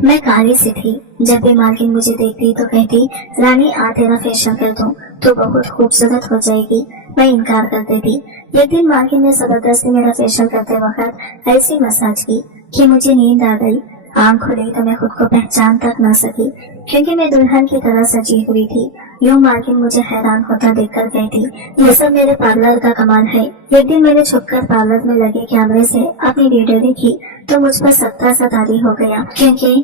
मैं काली सी थी। जब भी मालकिन मुझे देखती तो कहती, रानी आ तेरा फेशियल कर दूं, तो बहुत खूबसूरत हो जाएगी। मैं इनकार कर देती। एक दिन मालकिन ने जबरदस्ती मेरा फेशियल करते वक्त ऐसी मसाज की कि मुझे नींद आ गई। आंख खुली तो मैं खुद को पहचान तक न सकी, क्योंकि मैं दुल्हन की तरह सजी हुई थी। यूं मालकिन मुझे हैरान होता देखकर कहती, ये सब मेरे पार्लर का कमाल है। एक दिन मैंने छुपकर पार्लर में लगे कैमरे से अपनी वीडियो देखी तो मुझ पर सत्ता सा तारी हो गया, क्योंकि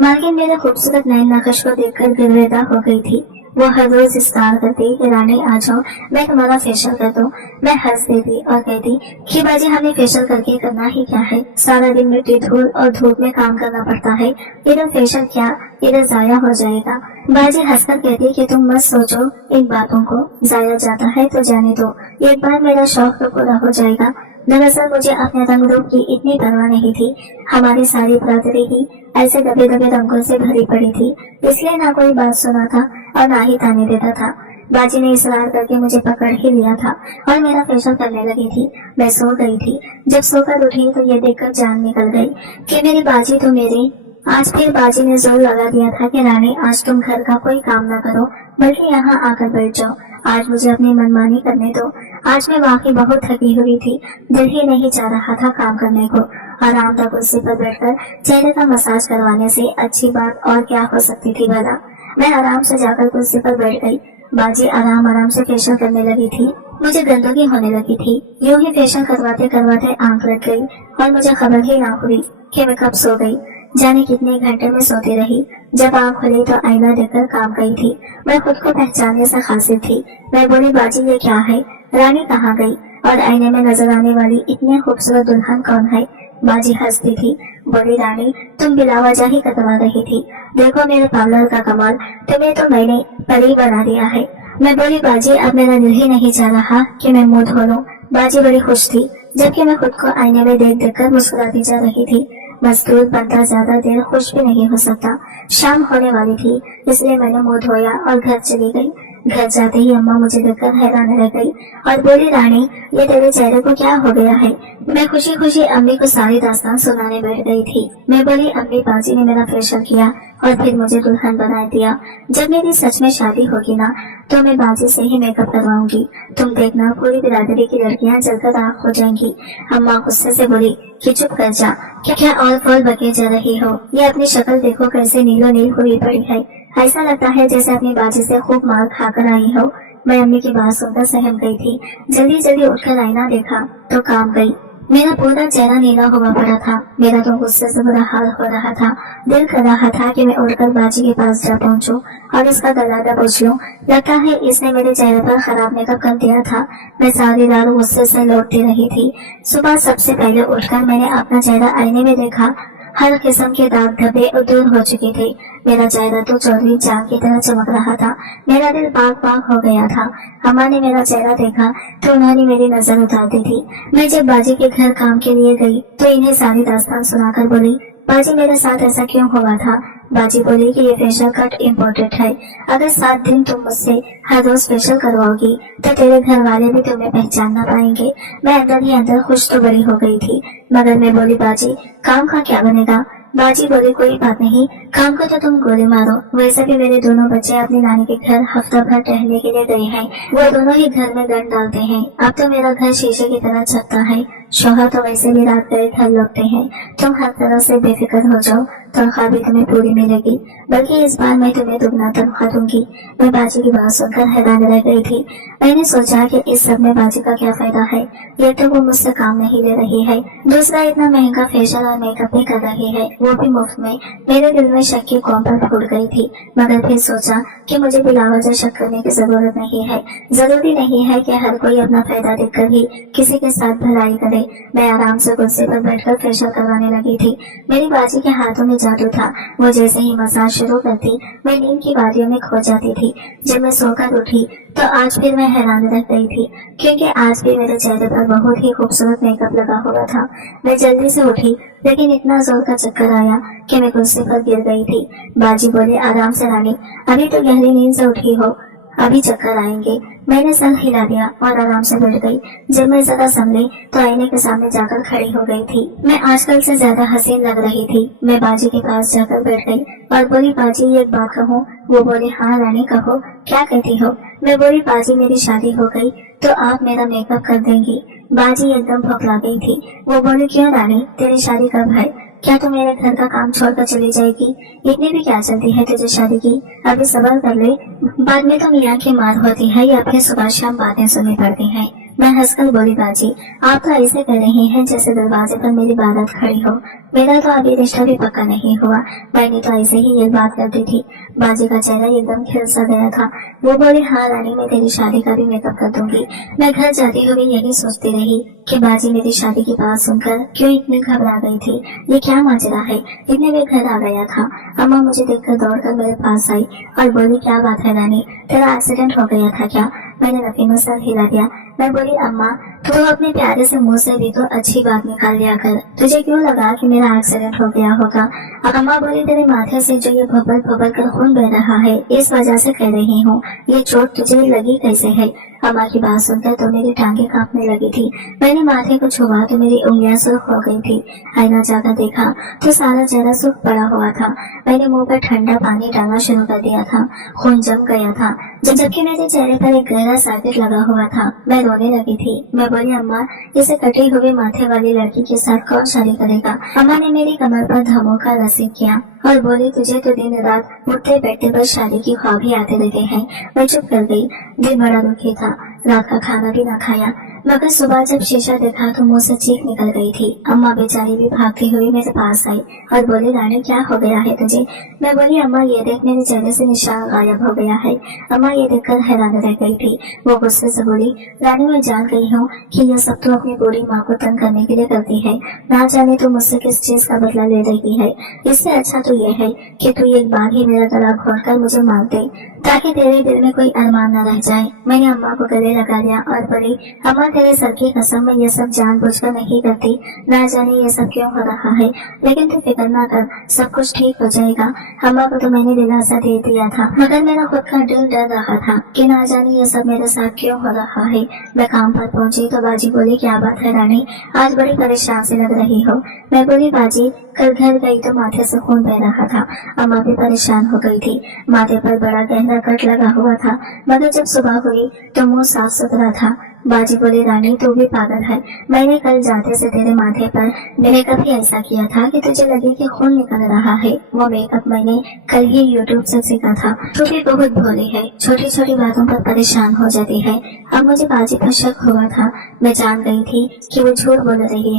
मालकिन मेरे खूबसूरत नए नक्श को देखकर गिरवेदा हो गई थी। वो हर रोज इस्तार करती कि रानी आ जाओ, मैं तुम्हारा फेशियल कर दूं। मैं हंस देती और कहती कि बाजी हमें फेशियल करके करना ही क्या है, सारा दिन मिट्टी धूल और धूप में काम करना पड़ता है, इधर फेशियल क्या, इधर जाया हो जाएगा। बाजी हंसकर कहती कि तुम मत सोचो इन बातों को, जाया जाता है तो जाने दो, एक बार मेरा शौक तो पूरा हो जाएगा। दरअसल मुझे अपने रंग रूप की इतनी परवाह नहीं थी। हमारी सारी बरादरी ही ऐसे दबे दबे रंगों से भरी पड़ी थी, इसलिए ना कोई बात सुना था और ना ही ताने देता था। बाजी ने इसरार करके मुझे पकड़ ही लिया था और मेरा फेशियल करने लगी थी। मैं सो गई थी। जब सोकर उठी तो ये देखकर जान निकल गई कि मेरी बाजी तो मेरी। आज फिर बाजी ने जोर लगा दिया था कि रानी आज तुम घर का कोई काम न करो, बल्कि यहाँ आकर बैठ जाओ। आज मुझे अपनी मनमानी करने दो। आज मैं वाकई बहुत थकी हुई थी, दिल ही नहीं चाह रहा था काम करने को। आरामदायक कुर्सी पर बैठकर चेहरे का मसाज करवाने से अच्छी बात और क्या हो सकती थी भला। मैं आराम से जाकर कुर्सी पर बैठ गई। बाजी आराम आराम से फेशियल करने लगी थी। मुझे गंदगी होने लगी थी। यूं ही फेशियल करवाते करवाते आंख लग गई और मुझे खबर ही ना हुई कि मैं कब सो गई। जाने कितने घंटे में सोती रही। जब आंख खुली तो आईना देखकर काम गई थी। मैं खुद को पहचानने से खासिर थी। मैं बोली, बाजी ये क्या है, रानी कहाँ गई और आईने में नजर आने वाली इतनी खूबसूरत दुल्हन कौन है। बाजी हंसती थी। बोली, रानी तुम बिला वजह ही कतरा रही थी, देखो मेरे पार्लर का कमाल, तुम्हें तो मैंने परी बना दिया है। मैं बोली, बाजी अब मेरा दिल ही नहीं चाह रहा कि मैं मुंह धो लूं। बाजी बड़ी खुश थी, जबकि मैं खुद को आईने में देख देख कर मुस्कुराती जा रही थी। मजदूर बंदा ज्यादा देर खुश भी नहीं हो सकता। शाम होने वाली थी, इसलिए मैंने मुंह धोया और घर चली गई। घर जाते ही अम्मा मुझे देखकर हैरान रह गई और बोली, रानी ये तेरे चेहरे को क्या हो गया है। मैं खुशी खुशी अम्मी को सारी दास्तान सुनाने बैठ गई थी। मैं बोली, अम्मी बाजी ने मेरा फेशियल किया और फिर मुझे दुल्हन बना दिया। जब मेरी सच में शादी होगी ना तो मैं बाजी से ही मेकअप करवाऊंगी। तुम देखना पूरी बिरादरी की लड़कियां जलकर राख हो जाएंगी। अम्मा गुस्से से बोली कि चुप कर जा, क्या और फल बके जा रही हो, ये अपनी शक्ल देखो कैसे नीलो नील हुई पड़ी है, ऐसा लगता है जैसे अपनी बाजी से खूब मार खाकर आई हो। मैं अम्मी की बात सुनकर सहम गई थी। जल्दी जल्दी उठकर आईना देखा तो काम गई। मेरा पूरा चेहरा नीला हुआ पड़ा था। मेरा तो गुस्से से बुरा हाल हो रहा था। दिल कर रहा था कि मैं उड़कर बाजी के पास जा पहुंचूं और इसका गला दबोच लूं। लगता है इसने मेरे चेहरे पर खराब मेकअप कर दिया था। मैं सारी रात गुस्से से लौटती रही थी। सुबह सबसे पहले उठकर मैंने अपना चेहरा आईने में देखा। हर किस्म के दाग धब्बे दूर हो चुके थे। मेरा चेहरा तो चौधरी चांद की तरह चमक रहा था। मेरा दिल पाक पाक हो गया था। अम्मा ने मेरा चेहरा देखा तो उन्होंने मेरी नजर उतार दी थी। मैं जब बाजी के घर काम के लिए गई तो इन्हें सारी दास्तान सुनाकर बोली, बाजी मेरे साथ ऐसा क्यों हुआ था। बाजी बोली कि ये फेशियल कट इम्पोर्टेड है। अगर 7 दिन तुम मुझसे हर रोज फेशियल करवाओगी तो तेरे घर वाले भी तुम्हें पहचान ना पाएंगे। मैं अंदर ही अंदर खुश तो बड़ी हो गई थी, मगर मैं बोली, बाजी काम का क्या बनेगा। बाजी बोली, कोई बात नहीं, काम को तो तुम गोली मारो। वैसे भी मेरे दोनों बच्चे अपनी नानी के घर हफ्ता भर टहलने के लिए गए हैं। वो दोनों ही घर में गन डालते हैं। अब तो मेरा घर शीशे की तरह चलता है। शौहर तो वैसे भी रात गए घर लौटते हैं। तुम हर तरह से बेफिक्र हो जाओ, तनख्वाह भी तुम्हें पूरी मिलेगी, बल्कि इस बार मैं तुम्हें दुगना तनख्वाह दूंगी। मैं बाजी की बात सुनकर हैरान रह गई थी। मैंने सोचा कि इस सब में बाजी का क्या फायदा है। ये तो वो मुझसे काम नहीं ले रही है, दूसरा इतना महंगा फेशियल और मेकअप भी कर रही है, वो भी मुफ्त में। मेरे दिल में शक की कॉम्पर फूट गई थी, मगर फिर सोचा कि मुझे बिलावजह शक करने की जरूरत नहीं है। जरूरी नहीं है कि हर कोई अपना फायदा देखकर ही किसी के साथ भलाई करे। मैं आराम से कुर्सी पर बैठकर फेशियल करवाने लगी थी। मेरी बाजी के हाथों में जादू था। वो जैसे ही मसाज शुरू करती मैं नींद की वादियों में खो जाती थी। जब मैं सोकर उठी तो आज फिर मैं हैरान रह गई थी, क्योंकि आज भी मेरे चेहरे पर बहुत ही खूबसूरत मेकअप लगा हुआ था। मैं जल्दी से उठी, लेकिन इतना जोर का चक्कर आया कि मैं कुर्सी पर गिर गई थी। बाजी बोली, आराम से रानी, अभी तो गहरी नींद से उठी हो, अभी चक्कर आएंगे। मैंने सर हिला दिया और आराम से बैठ गई। जब मैं ज्यादा संभली तो आईने के सामने जाकर खड़ी हो गई थी। मैं आजकल से ज्यादा हसीन लग रही थी। मैं बाजी के पास जाकर बैठ गई और बोली, बाजी एक बात कहूँ? वो बोली, हाँ रानी कहो, क्या कहती हो? मैं बोली, बाजी मेरी शादी हो गई तो आप मेरा मेकअप कर देंगी। बाजी एकदम भौंकला गई थी। वो बोली, क्यों रानी, तेरी शादी कब है? क्या तू मेरे घर का काम छोड़कर चली जाएगी? इतनी भी क्या चलती है तुझे शादी की? अभी सब्र कर ले, बाद में तो मियाँ की मार होती है या फिर सुबह शाम बातें सुननी पड़ती हैं। मैं हंसकर बोली, बाजी आप तो ऐसे कर रही हैं जैसे दरवाजे पर मेरी बारात खड़ी हो। मेरा तो अभी रिश्ता भी पक्का नहीं हुआ। मैंने तो ऐसे ही ये बात करती थी। बाजी का चेहरा एकदम खिल सा गया था। वो बोली, हाँ रानी, मैं तेरी शादी का भी मेकअप कर दूंगी। मैं घर जाती हुई यही सोचती रही कि बाजी मेरी शादी की बात सुनकर क्यों इतनी घबरा गई थी। ये क्या माजरा है? इतने में घर आ गया था। अम्मा मुझे देखकर दौड़कर मेरे पास आई और बोली, क्या बात है रानी, तेरा एक्सीडेंट हो गया था क्या? मैंने नफी में सर हिला दिया। मैं बोली, अम्मा तो अपने प्यारे से मुंह से भी तो अच्छी बात निकाल लिया कर। तुझे क्यों लगा कि मेरा एक्सीडेंट हो गया होगा? अम्मा बोली, तेरे माथे से जो ये भबल भबल कर खून बह रहा है इस वजह से कह रही हूँ। ये चोट तुझे लगी कैसे है? अम्मा की बात सुनकर तो मेरी टांगे कांपने लगी थी। मैंने माथे को छुआ तो मेरी उंगलियां सुर्ख हो गई थी। आईना जाकर देखा तो सारा चेहरा सूख पड़ा हुआ था। मैंने मुंह पर ठंडा पानी डालना शुरू कर दिया था। खून जम गया था जबकि मेरे चेहरे पर एक गहरा साबित लगा हुआ था। मैं रोने लगी थी। मैं बोली, अम्मा इसे कटी हुई माथे वाली लड़की के साथ कौन शादी करेगा? अम्मा ने मेरी कमर पर धमोका रसीद किया और बोली, तुझे तो दिन रात उठते बैठते पर शादी की ख्वाब ही आते रहते हैं। मैं चुप कर गई। दिल बड़ा दुखी था। रात का खाना भी न खाया, मगर सुबह जब शीशा देखा तो मुंह से चीख निकल गई थी। अम्मा बेचारी भी भागती हुई मेरे पास आई और बोली, रानी क्या हो गया है तुझे? मैं बोली, अम्मा ये देख, मेरे चेहरे से निशान गायब हो गया है। अम्मा ये देखकर हैरान रह गई थी। वो गुस्से से बोली, रानी मैं जान गई हूँ कि यह सब तो अपनी बूढ़ी माँ को तंग करने के लिए करती है। ना जाने तू मुझसे किस चीज का बदला ले रही है। इससे अच्छा तो ये है कि तू एक बार ही मेरा गला घोटकर मुझे मार दे ताकि तेरे दिल में कोई अरमान न रह जाए। मैंने अम्मा को गले लगा लिया और बोली, अम्मा तेरे सर की कसम मैं ये सब जानबूझकर नहीं करती। ना जाने ये सब क्यों हो रहा है, लेकिन तू फिक्र ना कर, सब कुछ ठीक हो जाएगा। अम्मा को तो मैंने दिलासा दे दिया था, मगर मेरा खुद का दिल डर रहा था कि ना जाने ये सब मेरे साथ क्यों हो रहा है। मैं काम पर पहुंची तो बाजी बोली, क्या बात है रानी, आज बड़ी परेशान से लग रही हो? मैं बोली, बाजी कल घर गई तो माथे से खून बह रहा था। अम्मा भी परेशान हो गई थी। माथे पर बड़ा गहरा कट लगा हुआ था, मगर जब सुबह हुई तो मुंह साफ सुथरा था। बाजी बोली, रानी तू भी पागल है। मैंने कल जाते से तेरे माथे पर मेकअप ही ऐसा किया था कि तुझे लगे कि खून निकल रहा है। वो मेकअप मैंने कल ही यूट्यूब से सीखा था। तू भी बहुत भोली है, छोटी छोटी बातों पर परेशान हो जाती है। अब मुझे बाजी पर शक हुआ था। मैं जान गई थी कि वो झूठ बोल रही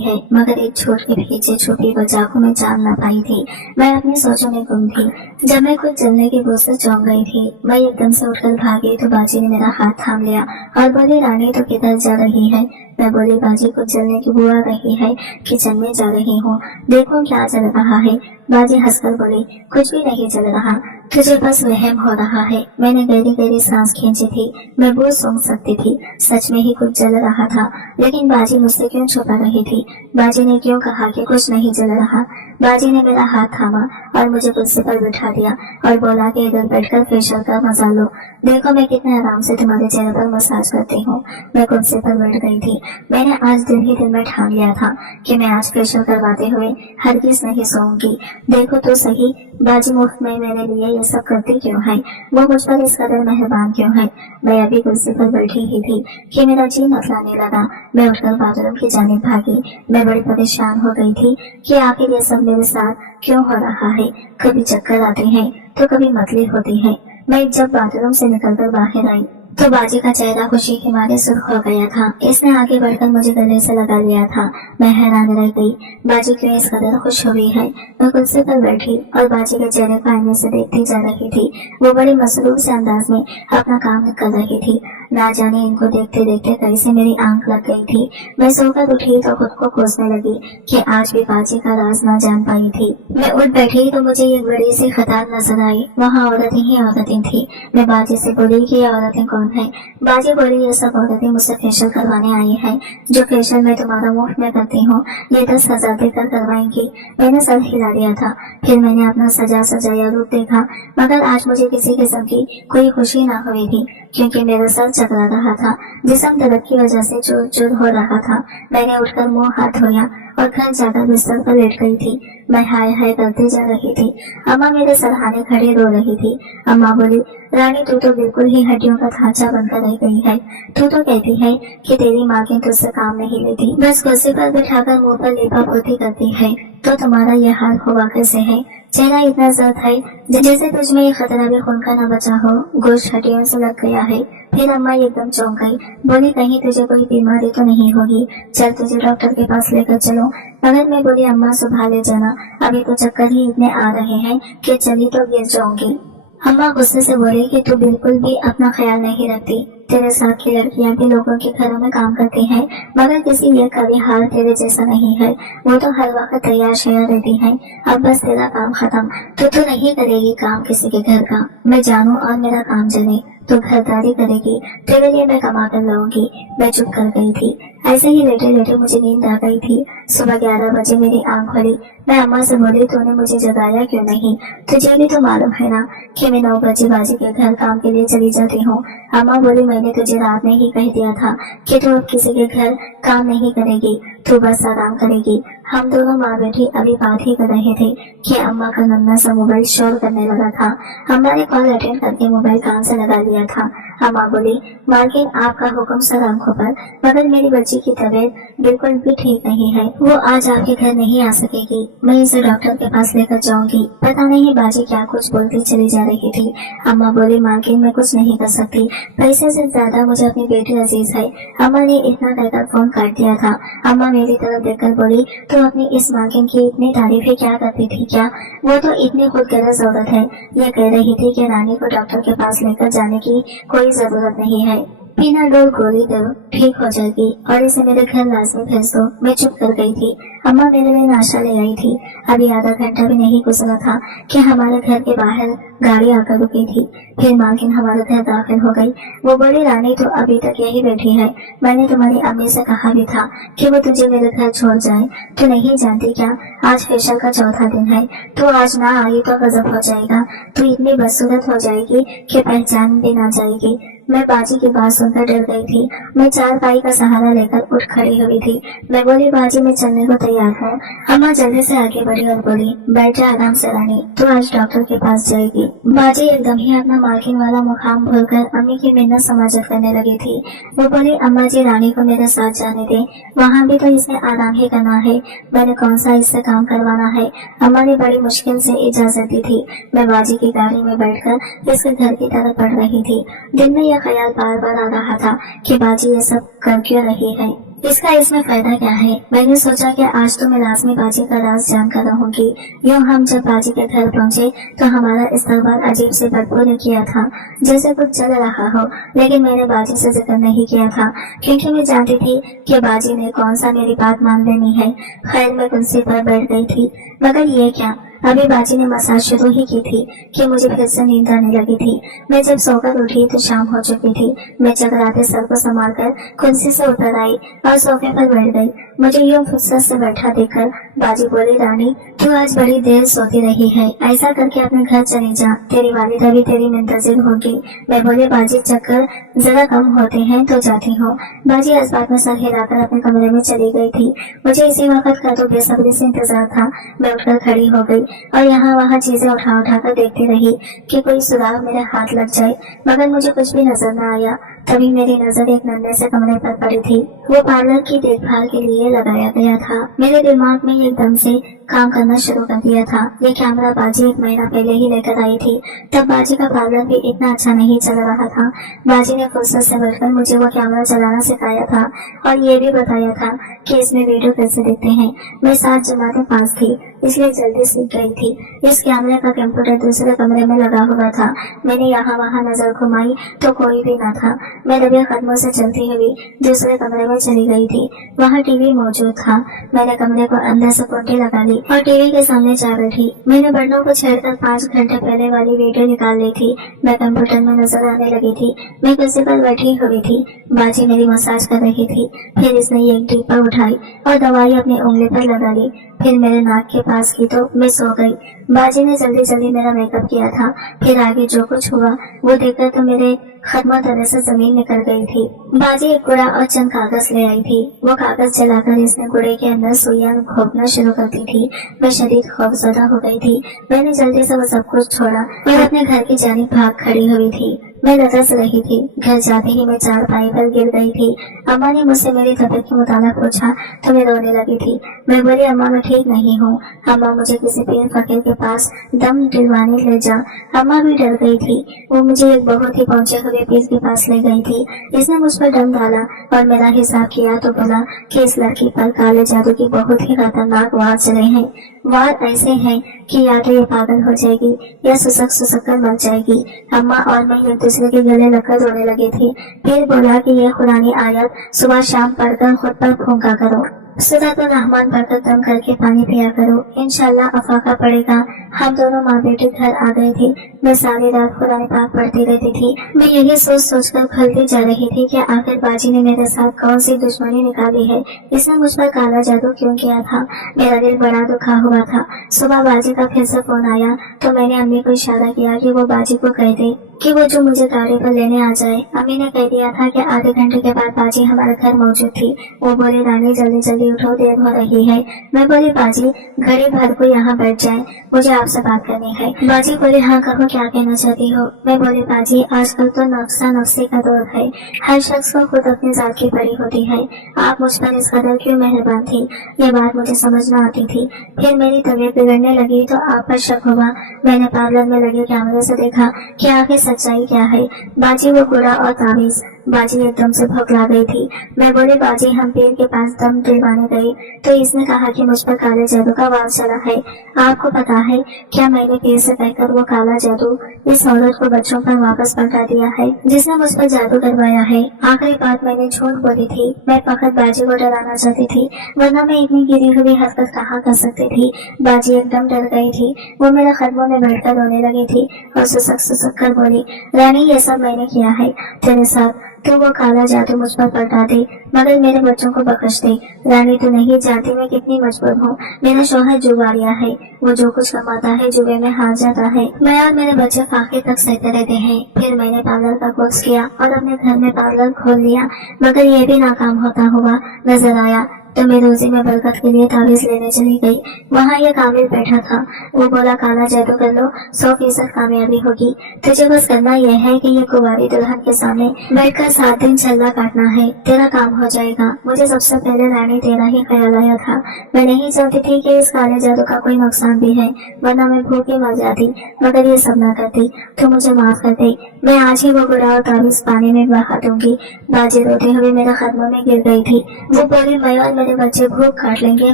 है। मगर एक झूठ के पीछे छुपी वजह को मैं जान न पाई थी। मैं अपनी सोचों में गुम थी। जब मैं खुद जलने की बू से चौंक गई थी, मैं एकदम से उठकर भागी तो बाजी ने मेरा हाथ थाम लिया और बोली, रानी तो किधर जा रही है? मैं बोली, बाजी कुछ जलने की बू आ रही है, किचन में जा रही हूँ, देखो क्या जल रहा है। बाजी हंसकर बोली, कुछ भी नहीं जल रहा, तुझे बस वहम हो रहा है। मैंने गहरी गहरी सांस खींची थी। मैं बू सूंघ सकती थी, सच में ही कुछ जल रहा था। लेकिन बाजी मुझसे क्यों छुपा रही थी? बाजी ने क्यों कहा कि कुछ नहीं जल रहा? बाजी ने मेरा हाथ थामा और मुझे कुर्सी पर बिठा दिया और बोला कि इधर बैठकर फेशियल का मजा लो, देखो मैं कितने आराम से तुम्हारे चेहरे पर मसाज करती हूँ। मैं कुर्सी पर बैठ गई थी। मैंने आज दिल ही दिल में ठान लिया था कि मैं आज फेशियल करवाते हुए हरगिज नहीं सोऊंगी। देखो तो सही, बाजी मुफ्त में मेरे लिए ये सब करती क्यों है? वो मुझ पर इस कदर मेहरबान क्यों है? मैं अभी कुर्सी पर बैठी ही थी कि मेरा जी मतलाने लगा। मैं उठकर बाथरूम की जानिब भागी। मैं बड़ी परेशान हो गई थी कि आखिर ये सब मेरे साथ क्यों हो रहा है। कभी चक्कर आते हैं तो कभी मतली होती है। मैं जब बाथरूम से निकलकर बाहर आई तो बाजी का चेहरा खुशी के मारे सुर्ख हो गया था। इसने आगे बढ़कर मुझे गले से लगा लिया था। मैं हैरान रह गई, बाजी क्यों इस कदर खुश हुई है। मैं कुर्सी पर बैठी और बाजी के चेहरे को आईने से देखती जा रही थी। वो बड़ी मसरूफ से अंदाज में अपना काम कर रही थी। ना जाने इनको देखते देखते कैसे मेरी आंख लग गई थी। मैं सोकर उठी तो खुद को कोसने लगी कि आज भी बाजी का राज ना जान पाई थी। मैं उठ बैठी तो मुझे एक बड़ी सी खटार नजर आई। वहाँ औरतें ही औरतें थी। मैं बाजी से बोली कि ये औरतें कौन है। बाजी बोली ये सब औरतें मुझसे फेशियल करवाने आई है। जो फेशियल मैं तुम्हारा मुफ्त में करती हूँ ये 10,000 देकर करवाएंगी। मैंने सर हिला दिया था। फिर मैंने अपना सजा सजाया रूप देखा, मगर आज मुझे किसी किस्म की कोई खुशी ना हुई थी, क्योंकि मेरा सर चकरा रहा था। जिस्म दर्द की वजह से चूर चूर हो रहा था। मैंने उठकर मुंह हाथ धोया और घर जाकर बिस्तर पर लेट गई थी। मैं हाय हाय करती जा रही थी। अम्मा मेरे सरहाने खड़े रो रही थी। अम्मा बोली, रानी तू तो बिल्कुल ही हड्डियों का ढांचा बनकर रह गई है। तू तो कहती है कि तेरी माँ की तुझसे काम नहीं लेती, बस कुर्सी पर बिठाकर मुंह पर लिपा पोती करती है। तो तुम्हारा यह हाल हुआ कैसे है? चेहरा इतना जर्द है जैसे तुझमें ये खतरा भी खून का न बचा हो। गोश्त हड्डियों से लग गया है। फिर अम्मा एकदम चौंक गई। बोली, कहीं तुझे कोई बीमारी तो नहीं होगी? चल तुझे डॉक्टर के पास लेकर चलो। मगर मैं बोली, अम्मा सुबह ले जाना, अभी तो चक्कर ही इतने आ रहे हैं कि चली तो गिर जाऊंगी। अम्मा गुस्से से बोली कि तू बिल्कुल भी अपना ख्याल नहीं रखती। तेरे साथ की लड़कियां भी लोगों के घरों में काम करती हैं, मगर किसी एक का भी हाल तेरे जैसा नहीं है। वो तो हर वक्त तैयार शैयार रहती हैं। अब बस तेरा काम खत्म, तो नहीं करेगी काम किसी के घर का। मैं जानू और मेरा काम जले, तो घरदारी करेगी, तेरे लिए मैं कमा कर लाऊंगी। मैं चुप कर गई थी। ऐसे ही लेटे लेटे मुझे नींद आ गई थी। सुबह 11 बजे मेरी आंख खुली। मैं अम्मा से बोली, तूने मुझे जगाया क्यों नहीं? तुझे भी तो मालूम है ना कि मैं 9 बजे बाजी के घर काम के लिए चली जाती हूँ। अम्मा बोली, मैंने तुझे रात में ही कह दिया था कि तू अब किसी के घर काम नहीं करेगी, तू बस आराम करेगी। हम दोनों माँ बेटी अभी बात ही कर रहे थे कि अम्मा का नन्हा सा मोबाइल शोर करने लगा था। अम्मा ने कॉल अटेंड करके मोबाइल कान से लगा लिया था। अम्मा बोली, मालकिन आपका हुक्म सर आंखों पर, मगर मेरी बच्ची की तबीयत बिल्कुल भी ठीक नहीं है। वो आज आपके घर नहीं आ सकेगी। मैं इसे डॉक्टर के पास लेकर जाऊंगी। पता नहीं बाजी क्या कुछ बोलती चली जा रही थी। अम्मा बोली, मालकिन मैं कुछ नहीं कर सकती, पैसे से ज्यादा मुझे अपनी बेटी अजीज है। अम्मा ने इतना कहकर फोन काट दिया था। अम्मा मेरी तरफ देखकर बोली, तो अपनी इस मालकिन की इतनी तारीफें क्या करती थी क्या? वो तो इतनी खुदगर्ज औरत है। ये कह रही थी कि रानी को डॉक्टर के पास लेकर जाने की कोई जरूरत नहीं है, बिना डोल गोली दो ठीक हो जाएगी, और इसे मेरे घर लाजमी भेज दो। मैं चुप कर गई थी। अम्मा मेरे लिए नाश्ता ले आई थी। अभी आधा घंटा भी नहीं गुजरा था कि हमारे घर के बाहर गाड़ी आकर रुकी थी। फिर मालकिन हमारे घर दाखिल हो गई। वो बोली, रानी तो अभी तक यही बैठी है। मैंने तुम्हारी अम्मी से कहा भी था कि वो तुझे मेरे घर छोड़ जाए। तू नहीं जानती क्या, आज फेशियल का चौथा दिन है। तू आज ना आई तो गजब हो जाएगा। तू इतनी बदसूरत हो जाएगी कि पहचान भी ना जाएगी। मैं बाजी की बात सुनकर डर गई थी। मैं चारपाई का सहारा लेकर उठ खड़ी हुई थी। मैं बोली, बाजी मैं चलने को तैयार हूँ। अम्मा जल्दी से आगे बढ़ी और बोली, बैठ जा आराम से रानी, तू आज डॉक्टर के पास जाएगी। बाजी एकदम ही अपना मालकिन वाला मुकाम भूलकर अम्मी की मिन्नत समाजत करने लगी थी। वो बोली, अम्मा जी रानी को मेरे साथ जाने दे, वहाँ भी तो इसने आराम ही करना है। मैंने कौन सा इससे काम करवाना है? अम्मा ने बड़ी मुश्किल से इजाजत दी थी। मैं बाजी की गाड़ी में बैठकर इसके घर की तरफ बढ़ रही थी। दिन में यह ख्याल बार बार आ रहा था कि बाजी ये सब कर क्यों रही है, इसका इसमें फायदा क्या है। मैंने सोचा कि आज तो मैं लाजमी बाजी का राज जानकर रहूंगी। यूँ हम जब बाजी के घर पहुँचे तो हमारा इस्तकबाल अजीब से बदबू ने किया था, जैसे कुछ चल रहा हो। लेकिन मैंने बाजी से जिक्र नहीं किया था, क्योंकि मैं जानती थी कि बाजी ने कौन सा मेरी बात मान लेनी है। खैर मैं कुर्सी पर बैठ गई थी। मगर ये क्या, अभी बाजी ने मसाज शुरू ही की थी कि मुझे फिर से नींद आने लगी थी। मैं जब सोकर उठी तो शाम हो चुकी थी। मैं चकराते सर को संभालकर कुर्सी से उतर आई और सोफे पर बैठ गई। मुझे यूं फुर्सत से बैठा देखकर बाजी बोली, रानी तू आज बड़ी देर सोती रही है, ऐसा करके अपने घर चली जा, तेरी वालिदा भी तेरी मुंतजिर होगी। मैं बोली, बाजी चक्कर जरा कम होते हैं तो जाती हूँ। बाजी इस बात में सर हिलाकर अपने कमरे में चली गई थी। मुझे इसी वक्त का तो बेसब्री से इंतजार था। मैं उठकर खड़ी हो गई और यहाँ वहाँ चीजें उठा कर देखती रही कि कोई सुराग मेरे हाथ लग जाए, मगर मुझे कुछ भी नजर न आया। तभी मेरी नजर एक नन्हे से कमरे पर पड़ी थी। वो पार्लर की देखभाल के लिए लगाया गया था। मेरे दिमाग में एकदम से काम करना शुरू कर दिया था। ये कैमरा बाजी 1 महीना पहले ही लेकर आई थी। तब बाजी का पार्लर भी इतना अच्छा नहीं चल रहा था। बाजी ने फुर्सत से बढ़कर मुझे वो कैमरा चलाना सिखाया था और ये भी बताया था कि इसमें वीडियो कैसे देखते हैं। मैं 7 जमातें पास थी, इसलिए जल्दी सीख गई थी। इस कैमरे का कंप्यूटर दूसरे कमरे में लगा हुआ था। मैंने यहाँ वहाँ नजर घुमाई तो कोई भी न था। मैं दबे कदमों से चलती हुई दूसरे कमरे में चली गई थी। वहाँ टीवी मौजूद था। मैंने कमरे को अंदर से कुंडी लगा ली और टीवी के सामने जा बैठी। मैंने बटनों को छेड़कर 5 घंटे पहले वाली वीडियो निकाल ली थी। मैं कंप्यूटर में नजर आने लगी थी। मैं कुर्सी पर बैठी हुई थी। बाजी मेरी मसाज कर रही थी। फिर इसने एक ड्रिपर उठाई और दवाई अपनी उंगली पर लगा ली। फिर मेरे नाक के पास की तो मैं सो गई। बाजी ने जल्दी जल्दी मेरा मेकअप किया था। फिर आगे जो कुछ हुआ वो देखकर तो मेरे खत्म तरह से जमीन निकल गई थी। बाजी एक कूड़ा और चंद कागज ले आई थी। वो कागज जलाकर इसने कूड़े के अंदर सुइयां घोंपना शुरू कर दी थी। मैं शदीद खौफजदा हो गई थी। मैंने जल्दी से वो सब कुछ छोड़ा और अपने घर की जानिब भाग खड़ी हुई थी। मैं लरस रही थी। घर जाते ही मैं चारपाई पर गिर गई थी। अम्मा ने मुझसे मेरी तबीयत के मुताबिक पूछा तो मैं रोने लगी थी। मैं बोली अम्मा मैं ठीक नहीं हूँ। अम्मा मुझे किसी पीर फकीर के पास दम दिलवाने ले जा। अम्मा भी डर गई थी। वो मुझे एक बहुत ही पहुंचे हुए पीर के पास ले गई थी। इसने मुझ पर दम डाला और मेरा हिसाब किया तो बोला कि इस लड़की पर काले जादू की बहुत ही खतरनाक वार चले हैं। वार ऐसे हैं कि या तो ये पागल हो जाएगी या सुसक कर मर जाएगी। अम्मा और मैं एक दूसरे के गले लगकर रोने लगे थे। फिर बोला कि ये कुरानी आयत सुबह शाम पढ़कर खुद पर फूंका करो। सुरतुल रहमान पढ़कर दम करके पानी पिया करो, इंशाल्लाह अफाका पड़ेगा। हम दोनों माँ बेटे घर आ गए थे। मैं सारी रात कुरान पाक पढ़ती रहती थी। मैं यही सोच सोच कर खुलती जा रही थी कि आखिर बाजी ने मेरे साथ कौन सी दुश्मनी निकाली है। इसने मुझ पर काला जादू क्यों किया था। मेरा दिल बड़ा दुखा हुआ था। सुबह बाजी का फिर से फोन आया तो मैंने अम्मी को इशारा किया कि वो बाजी को कह दे कि वो जो मुझे गाड़ी पर लेने आ जाए। अम्मी ने कह दिया था कि आधे घंटे के बाद बाजी हमारे घर मौजूद थी। वो बोली रानी जल्दी जल्दी उठो, देर हो रही है। मैं बोली बाजी घड़ी भर को यहाँ बैठ जाए, मुझे आपसे बात करनी है। बाजी बोली हाँ कहो, क्या कहना चाहती हो। मैं बोली बाजी आजकल तो नफसा नफसी का दौर है। हर शख्स को खुद अपनी जात की पड़ी होती है। आप मुझ पर इस कदर क्यों मेहरबान थी, ये बात मुझे समझ न आती थी। फिर मेरी तबीयत बिगड़ने लगी तो आप पर शक हुआ। मैंने पार्लर में लगे कैमरे से देखा कि आखिर सच्चाई क्या है। बाजी वो कूड़ा और तावीज। बाजी एकदम से भौंकला गई थी। मैं बोली बाजी हम पीर के पास दम दिलवाने गए तो इसने कहा कि मुझ पर काले जादू का वार चला है। आपको पता है क्या मैंने पीर से कहकर वो काला जादू इस औरत को बच्चों पर वापस पलटा दिया है जिसने मुझ पर जादू करवाया है। आखिरी बात मैंने झूठ बोली थी। मैं फकत बाजी को डराना चाहती थी, वरना मैं इतनी गिरी हुई हरकत कहाँ कर सकती थी। बाजी एकदम डर गई थी। वो मेरे कदमों में बैठकर रोने लगी थी और सुसक कर बोली रानी ये सब मैंने किया है तेरे साथ, तो वो काला जादू मुझ पर पलटा दे मगर मेरे बच्चों को बख्श दे। रानी तू नहीं जानती मैं कितनी मजबूर हूँ। मेरा शौहर जुआरिया है, वो जो कुछ कमाता है जुए में हार जाता है। मैं और मेरे बच्चे फाके तक सहते रहते हैं। फिर मैंने पार्लर का कोर्स किया और अपने घर में पार्लर खोल लिया, मगर ये भी नाकाम होता हुआ नजर आया तो मैं रोजी में बरकत के लिए तावीज लेने चली गई। वहाँ ये कामिल बैठा था। वो बोला काला जादू कर लो, 100% कामयाबी होगी। तुझे बस करना यह है कि ये कुंवारी दुल्हन के सामने बैठकर 7 दिन चल्ला काटना है, तेरा काम हो जाएगा। मुझे सबसे पहले रानी तेरा ही ख्याल आया था। मैं नहीं चाहती थी कि इस काले जादू का कोई नुकसान भी है, वरना मैं भूखी मर जाती, मगर ये सब न करती। तो मुझे माफ कर दे, मैं आज ही वो गुड़ा और तावीज पानी में बहा दूंगी। बाजी रोते हुए मेरे कदमों में गिर गई थी। वो बोली मैं और मेरे बच्चे भूख काट लेंगे,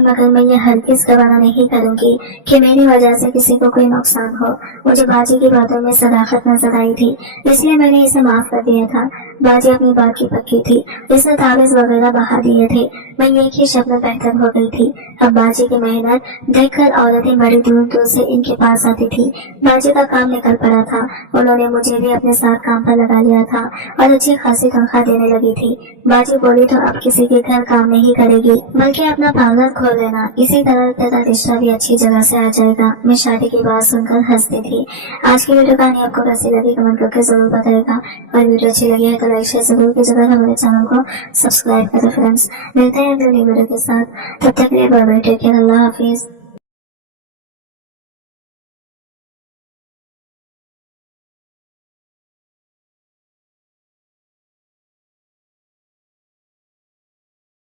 मगर मैं ये हरगिज़ गवारा नहीं करूंगी कि मेरी वजह से किसी को कोई नुकसान हो। मुझे बाजी की बातों में सदाकत नजर आई थी, इसलिए मैंने इसे माफ कर दिया था। बाजी अपनी बात की पक्की थी। इसने तावीज वगैरह बहा दिए थे। मैं एक ही शब्द में बेहतर हो गई थी। अब बाजी की मेहनत देखकर औरतें बड़ी दूर दूर से इनके पास आती थी। बाजी का काम निकल पड़ा था। उन्होंने मुझे भी अपने साथ काम पर लगा लिया था और अच्छी खासी तनख्वाह देने लगी थी। बाजी बोली तो अब किसी के घर काम नहीं करेगी, बल्कि अपना पार्लर खोल लेना। इसी तरह तेरा रिश्ता भी अच्छी जगह से आ जाएगा। मैं शादी की बात सुनकर हंसती थी। आज की वीडियो कहानी आपको कैसी लगी कमेंट करके जरूर बताएगा, और वीडियो अच्छी लगी है तो लाइक शेयर जरूर कीजिएगा। हमारे चैनल को सब्सक्राइब करें फ्रेंड्स। मिलते हैं अगले वीडियो के साथ, तब तक के लिए बाय बाय, टेक केयर, अल्लाह हाफिज।